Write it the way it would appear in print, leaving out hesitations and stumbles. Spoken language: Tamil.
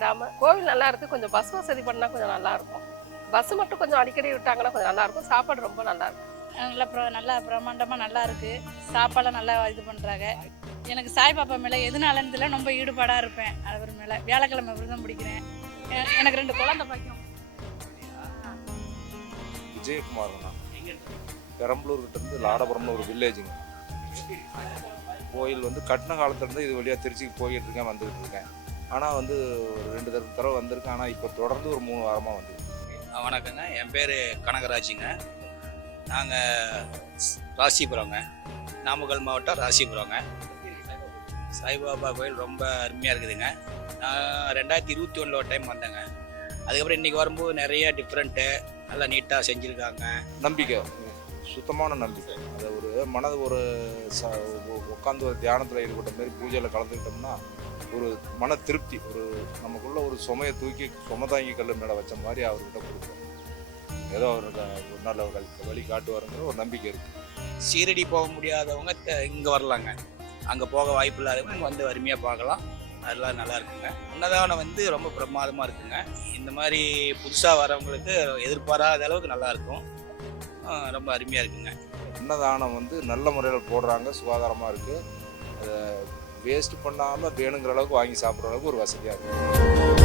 விடாமல் கோவில் நல்லா இருக்குது. கொஞ்சம் பஸ் வசதி பண்ணால் கொஞ்சம் நல்லாயிருக்கும். பஸ் மட்டும் கொஞ்சம் அடிக்கடி விட்டாங்கன்னா கொஞ்சம் நல்லாயிருக்கும். சாப்பாடு ரொம்ப நல்லாயிருக்கும். நல்லா பிரம்மாண்டமாக நல்லா இருக்குது. சாப்பாடெல்லாம் நல்லா இது பண்ணுறாங்க. எனக்கு சாய்பாபா மேலே எதுனாலன்னு தெரியல, ரொம்ப ஈடுபாடாக இருப்பேன். அவர் மேலே வியாழக்கிழமை விரதம் பிடிக்கிறேன். எனக்கு 2 குழந்தை பாக்கியம். விஜயகுமார்ண்ணா, பெரம்பலூர்கிட்டேருந்து லாடபுரம்னு ஒரு வில்லேஜுங்க. கோயில் வந்து கட்டின காலத்துலேருந்து இது வழியாக திருச்சிக்கு போய்கிட்டு இருக்கேன், வந்துக்கிட்டு இருக்கேன். ஆனால் வந்து ஒரு 2 தடவை வந்திருக்கேன். ஆனால் இப்போ தொடர்ந்து ஒரு 3 வாரமாக வந்துருக்கு. வணக்கங்க, என் பேர் கனகராஜுங்க. நாங்கள் ராசிபுரங்க, நாமக்கல் மாவட்டம் ராசிபுரங்க. சாய்பாபா கோயில் ரொம்ப அருமையாக இருக்குதுங்க. நான் 2021 ஒரு டைம் வந்தேங்க. அதுக்கப்புறம் இன்றைக்கி வரும்போது நிறைய டிஃப்ரெண்ட்டு நல்லா நீட்டாக செஞ்சுருக்காங்க. நம்பிக்கை, சுத்தமான நம்பிக்கை. அதை ஒரு மனது ஒரு உட்காந்து ஒரு தியானத்தில் ஈடுபட்ட மாதிரி பூஜையில் கலந்துக்கிட்டோம்னா ஒரு மன திருப்தி, ஒரு நமக்குள்ள ஒரு சுமையை தூக்கி சுமதாங்கி கல் மேலே வச்ச மாதிரி அவர்கிட்ட கொடுப்போம். ஏதோ அவருக்கு ஒரு நல்ல வழி காட்டுவாருங்கிற ஒரு நம்பிக்கை இருக்குது. சீரடி போக முடியாதவங்க இங்கே வரலாங்க. அங்கே போக வாய்ப்பு இல்லாதவங்க இங்கே வந்து அருமையாக பார்க்கலாம். அதெல்லாம் நல்லா இருக்குங்க. அன்னதானம் வந்து ரொம்ப பிரமாதமாக இருக்குங்க. இந்த மாதிரி புதுசாக வரவங்களுக்கு எதிர்பாராத அளவுக்கு நல்லா இருக்கும். ரொம்ப அருமையாக இருக்குங்க. அன்னதானம் வந்து நல்ல முறையில் போடுறாங்க, சுகாதாரமாக இருக்குது. அதை வேஸ்ட் பண்ணாமல் வேணுங்கிற அளவுக்கு வாங்கி சாப்பிட்ற அளவுக்கு ஒரு வசதியாக இருக்குது.